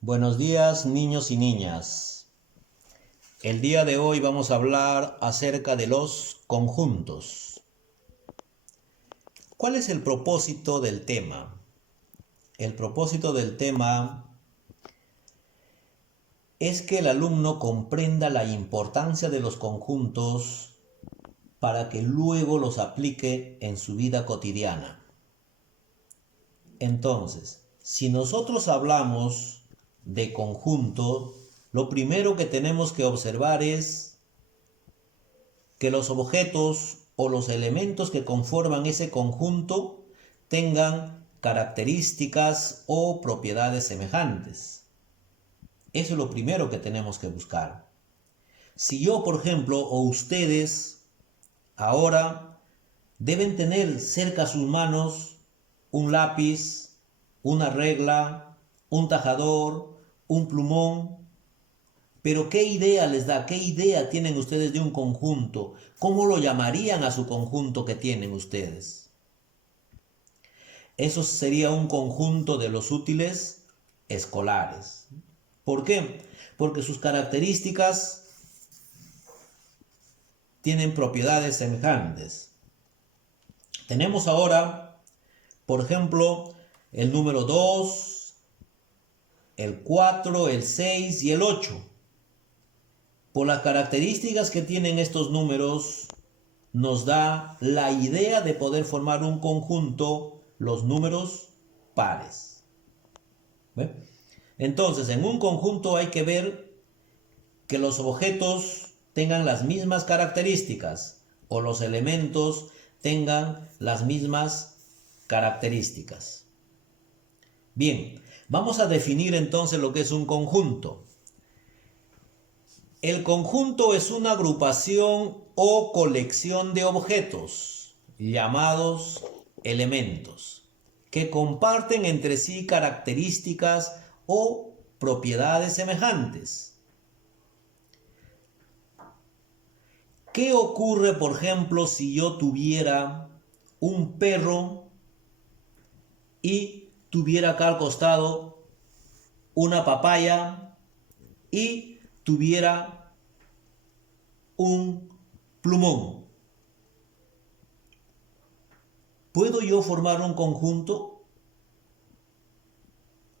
Buenos días, niños y niñas. El día de hoy vamos a hablar acerca de los conjuntos. ¿Cuál es el propósito del tema? El propósito del tema es que el alumno comprenda la importancia de los conjuntos para que luego los aplique en su vida cotidiana. Entonces, si nosotros hablamos de conjunto, lo primero que tenemos que observar es que los objetos o los elementos que conforman ese conjunto tengan características o propiedades semejantes. Eso es lo primero que tenemos que buscar. Si yo, por ejemplo, o ustedes ahora deben tener cerca a sus manos un lápiz, una regla, un tajador, un plumón. Pero ¿qué idea les da? ¿Qué idea tienen ustedes de un conjunto? ¿Cómo lo llamarían a su conjunto que tienen ustedes? Eso sería un conjunto de los útiles escolares. ¿Por qué? Porque sus características tienen propiedades semejantes. Tenemos ahora, por ejemplo, el número 2, el 4, el 6 y el 8. Por las características que tienen estos números, nos da la idea de poder formar un conjunto, los números pares. ¿Ve? Entonces, en un conjunto hay que ver que los objetos tengan las mismas características o los elementos tengan las mismas características. Bien, vamos a definir entonces lo que es un conjunto. El conjunto es una agrupación o colección de objetos, llamados elementos, que comparten entre sí características o propiedades semejantes. ¿Qué ocurre, por ejemplo, si yo tuviera un perro y tuviera acá al costado una papaya y tuviera un plumón? ¿Puedo yo formar un conjunto?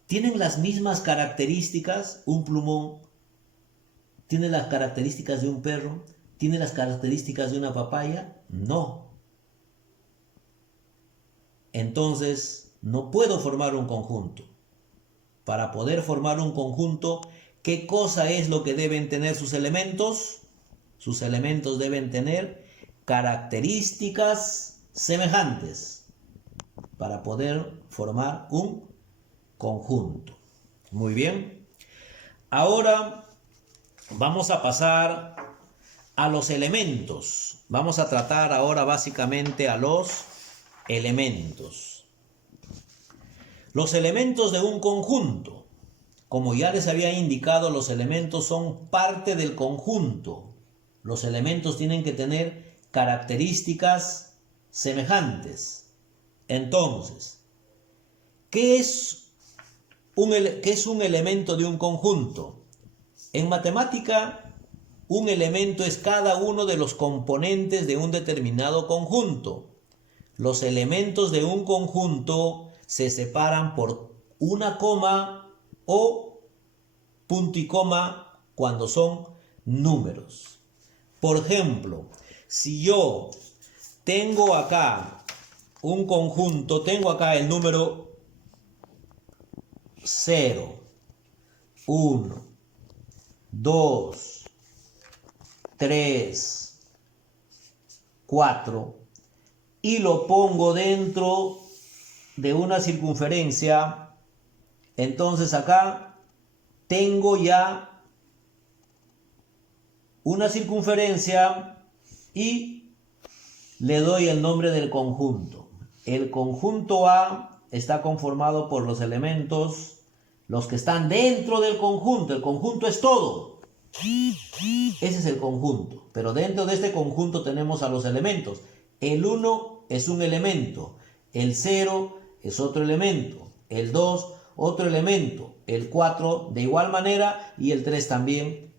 ¿Tienen las mismas características? Un plumón tiene las características de un perro, tiene las características de una papaya. No. Entonces, no puedo formar un conjunto. Para poder formar un conjunto, ¿qué cosa es lo que deben tener sus elementos? Sus elementos deben tener características semejantes para poder formar un conjunto. Muy bien. Ahora vamos a pasar a los elementos. Vamos a tratar ahora básicamente a los elementos. Los elementos de un conjunto. Como ya les había indicado, los elementos son parte del conjunto. Los elementos tienen que tener características semejantes. Entonces, ¿qué es un elemento de un conjunto? En matemática, un elemento es cada uno de los componentes de un determinado conjunto. Los elementos de un conjunto se separan por una coma o punto y coma cuando son números. Por ejemplo, si yo tengo acá un conjunto, tengo acá el número 0, 1, 2, 3, 4 y lo pongo dentro de una circunferencia, entonces acá tengo ya una circunferencia y le doy el nombre del conjunto. El conjunto A está conformado por los elementos, los que están dentro del conjunto. El conjunto es todo. Ese es el conjunto. Pero dentro de este conjunto tenemos a los elementos. El 1 es un elemento. El 0 es otro elemento. El 2 otro elemento, el 4 de igual manera y el 3 también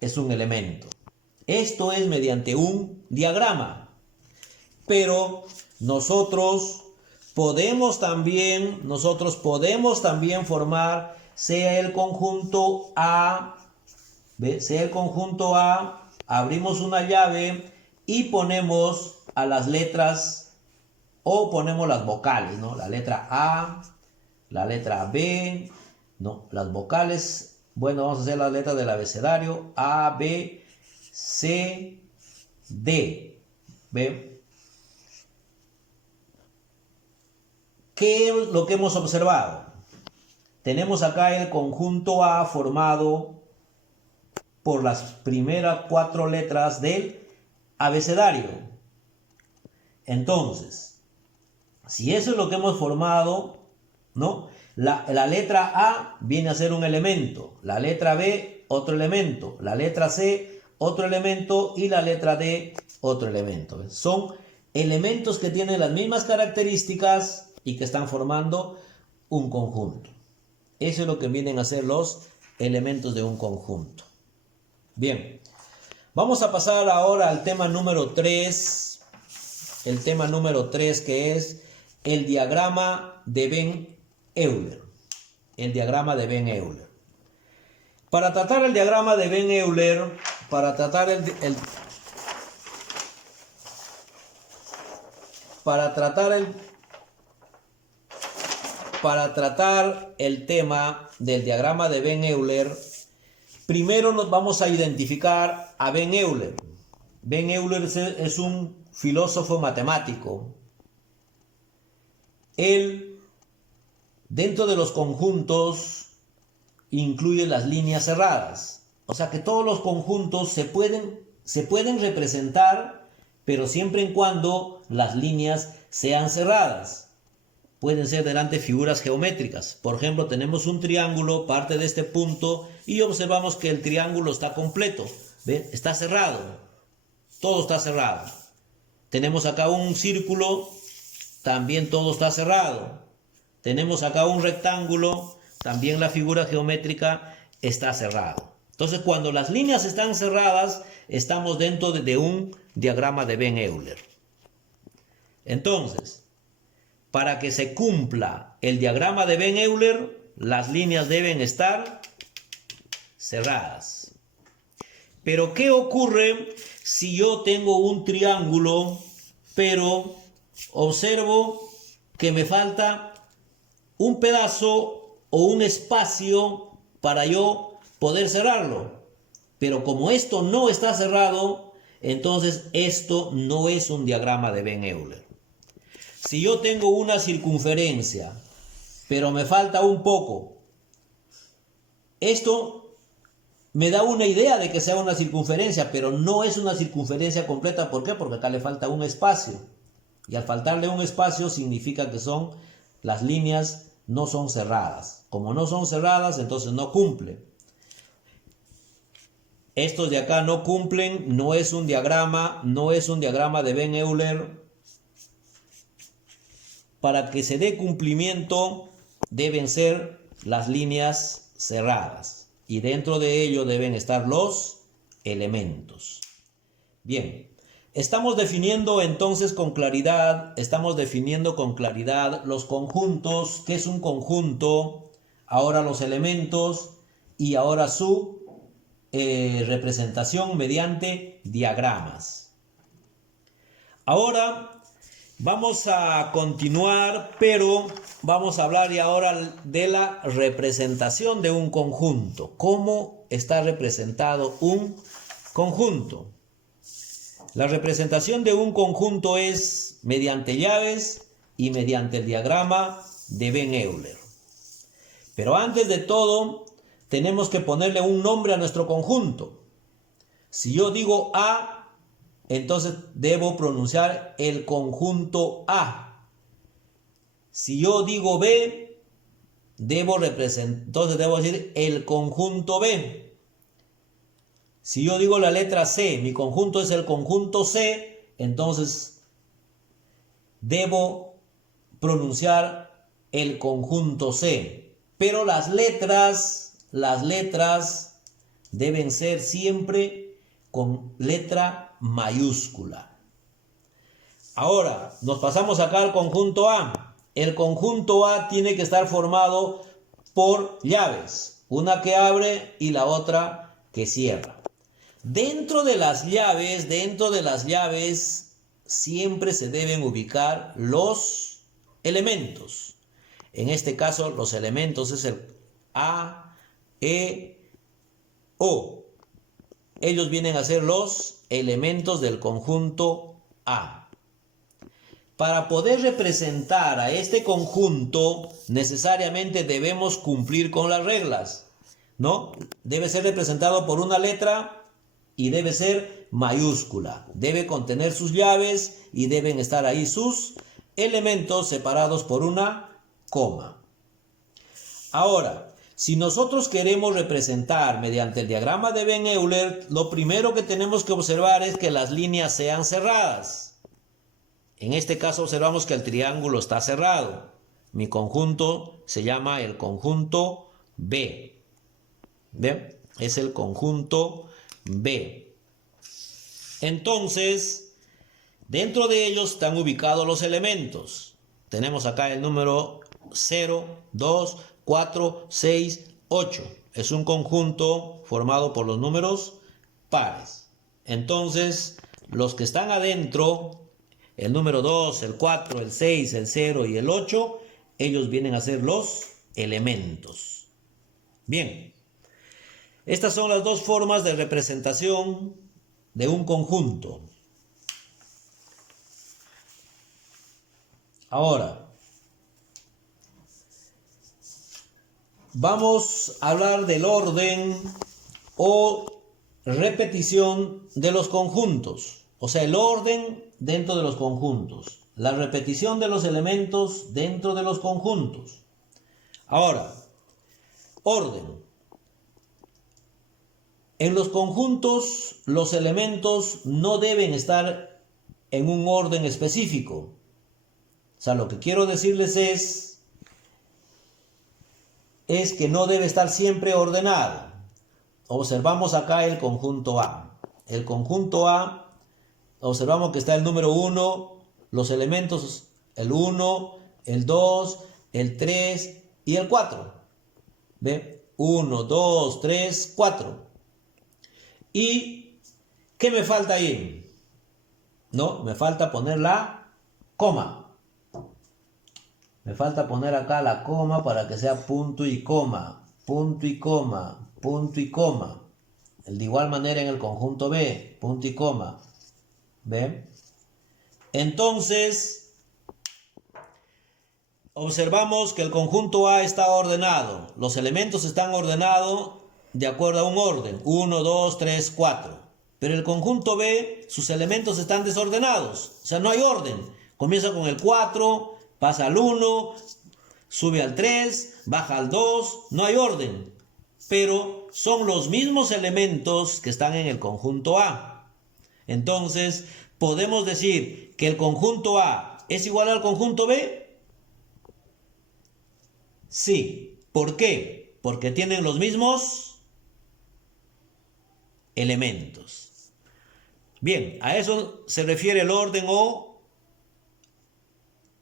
es un elemento. Esto es mediante un diagrama, pero nosotros podemos también formar, sea el conjunto A, abrimos una llave y ponemos a las letras o ponemos las vocales, ¿no? La letra A, la letra B, no, las vocales, bueno, vamos a hacer las letras del abecedario, A, B, C, D, ¿ve? ¿Qué es lo que hemos observado? Tenemos acá el conjunto A formado por las primeras 4 letras del abecedario. Entonces, si eso es lo que hemos formado, ¿no? La letra A viene a ser un elemento, la letra B otro elemento, la letra C otro elemento y la letra D otro elemento. ¿Ves? Son elementos que tienen las mismas características y que están formando un conjunto. Eso es lo que vienen a ser los elementos de un conjunto. Bien, vamos a pasar ahora al tema número 3. El tema número 3, que es el diagrama de Venn-Euler. El diagrama de Venn-Euler. Para tratar el diagrama de Venn-Euler, para tratar el tema del diagrama de Venn-Euler, primero nos vamos a identificar a Venn-Euler. Venn-Euler es un filósofo matemático. Él, dentro de los conjuntos, incluye las líneas cerradas. O sea que todos los conjuntos se pueden representar, pero siempre y cuando las líneas sean cerradas. Pueden ser delante figuras geométricas. Por ejemplo, tenemos un triángulo, parte de este punto, y observamos que el triángulo está completo. ¿Ven? Está cerrado. Todo está cerrado. Tenemos acá un círculo, también todo está cerrado. Tenemos acá un rectángulo, también la figura geométrica está cerrada. Entonces, cuando las líneas están cerradas, estamos dentro de un diagrama de Venn-Euler. Entonces, para que se cumpla el diagrama de Venn-Euler, las líneas deben estar cerradas. Pero, ¿qué ocurre si yo tengo un triángulo, pero observo que me falta un pedazo o un espacio para yo poder cerrarlo? Pero como esto no está cerrado, entonces esto no es un diagrama de Venn-Euler. Si yo tengo una circunferencia, pero me falta un poco, esto me da una idea de que sea una circunferencia, pero no es una circunferencia completa. ¿Por qué? Porque acá le falta un espacio. Y al faltarle un espacio significa que las líneas no son cerradas. Como no son cerradas, entonces no cumple. Estos de acá no cumplen, no es un diagrama de Venn-Euler. Para que se dé cumplimiento deben ser las líneas cerradas y dentro de ello deben estar los elementos. Bien, estamos definiendo entonces con claridad, los conjuntos. ¿Qué es un conjunto? Ahora los elementos y ahora su representación mediante diagramas. Ahora vamos a continuar, pero vamos a hablar ya ahora de la representación de un conjunto. ¿Cómo está representado un conjunto? La representación de un conjunto es mediante llaves y mediante el diagrama de Venn-Euler. Pero antes de todo, tenemos que ponerle un nombre a nuestro conjunto. Si yo digo A, entonces debo pronunciar el conjunto A. Si yo digo B, entonces debo decir el conjunto B. Si yo digo la letra C, mi conjunto es el conjunto C, entonces debo pronunciar el conjunto C. Pero las letras deben ser siempre con letra mayúscula. Ahora, nos pasamos acá al conjunto A. El conjunto A tiene que estar formado por llaves, una que abre y la otra que cierra. Dentro de las llaves siempre se deben ubicar los elementos. En este caso, los elementos es el A, E, O. Ellos vienen a ser los elementos del conjunto A. Para poder representar a este conjunto, necesariamente debemos cumplir con las reglas, ¿no? Debe ser representado por una letra y debe ser mayúscula. Debe contener sus llaves y deben estar ahí sus elementos separados por una coma. Ahora, si nosotros queremos representar mediante el diagrama de Ben-Euler, lo primero que tenemos que observar es que las líneas sean cerradas. En este caso observamos que el triángulo está cerrado. Mi conjunto se llama el conjunto B. ¿Ven? Es el conjunto B. Entonces, dentro de ellos están ubicados los elementos. Tenemos acá el número 0, 2, 4, 6, 8. Es un conjunto formado por los números pares. Entonces, los que están adentro, el número 2, el 4, el 6, el 0 y el 8, ellos vienen a ser los elementos. Bien, estas son las dos formas de representación de un conjunto. Ahora, vamos a hablar del orden o repetición de los conjuntos. O sea, el orden dentro de los conjuntos. La repetición de los elementos dentro de los conjuntos. Ahora, orden. En los conjuntos, los elementos no deben estar en un orden específico. O sea, lo que quiero decirles es que no debe estar siempre ordenado. Observamos acá el conjunto A. El conjunto A, observamos que está el número 1, los elementos, el 1, el 2, el 3 y el 4. ¿Ve? 1, 2, 3, 4. ¿Y qué me falta ahí? No, me falta poner la coma. Me falta poner acá la coma para que sea punto y coma, punto y coma, punto y coma. De igual manera en el conjunto B, punto y coma. ¿Ven? Entonces, observamos que el conjunto A está ordenado. Los elementos están ordenados de acuerdo a un orden. 1, 2, 3, 4. Pero el conjunto B, sus elementos están desordenados. O sea, no hay orden. Comienza con el 4, pasa al 1, sube al 3, baja al 2. No hay orden. Pero son los mismos elementos que están en el conjunto A. Entonces, ¿podemos decir que el conjunto A es igual al conjunto B? Sí. ¿Por qué? Porque tienen los mismos elementos. Bien, a eso se refiere el orden o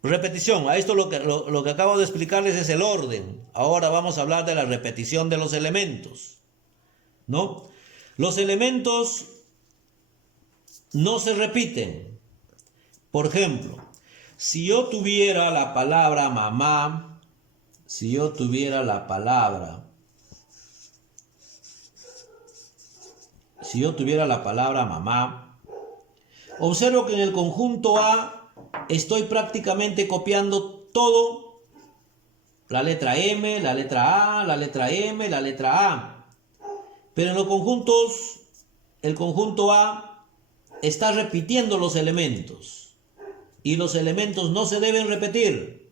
repetición. A esto lo que acabo de explicarles es el orden. Ahora vamos a hablar de la repetición de los elementos, ¿no? Los elementos no se repiten. Por ejemplo, si yo tuviera la palabra mamá, si yo tuviera la palabra mamá, observo que en el conjunto A estoy prácticamente copiando todo. La letra M, la letra A, la letra M, la letra A. Pero en los conjuntos, el conjunto A está repitiendo los elementos y los elementos no se deben repetir,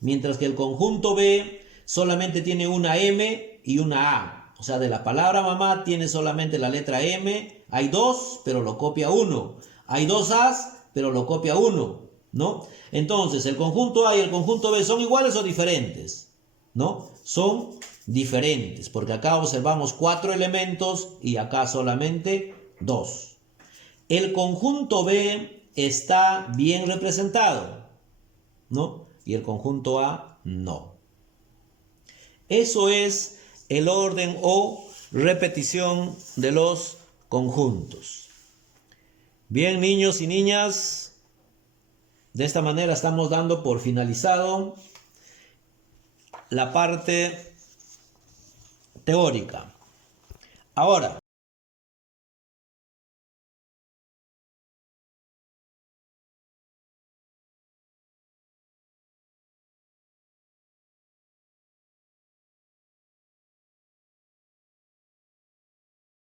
mientras que el conjunto B solamente tiene una M y una A. O sea, de la palabra mamá tiene solamente la letra M. Hay dos, pero lo copia uno. Hay dos A's, pero lo copia uno. ¿no? Entonces, ¿el conjunto A y el conjunto B son iguales o diferentes? ¿No? Son diferentes, porque acá observamos 4 elementos y acá solamente 2. El conjunto B está bien representado, ¿no? Y el conjunto A no. Eso es el orden o repetición de los conjuntos. Bien, niños y niñas, de esta manera estamos dando por finalizado la parte teórica. Ahora,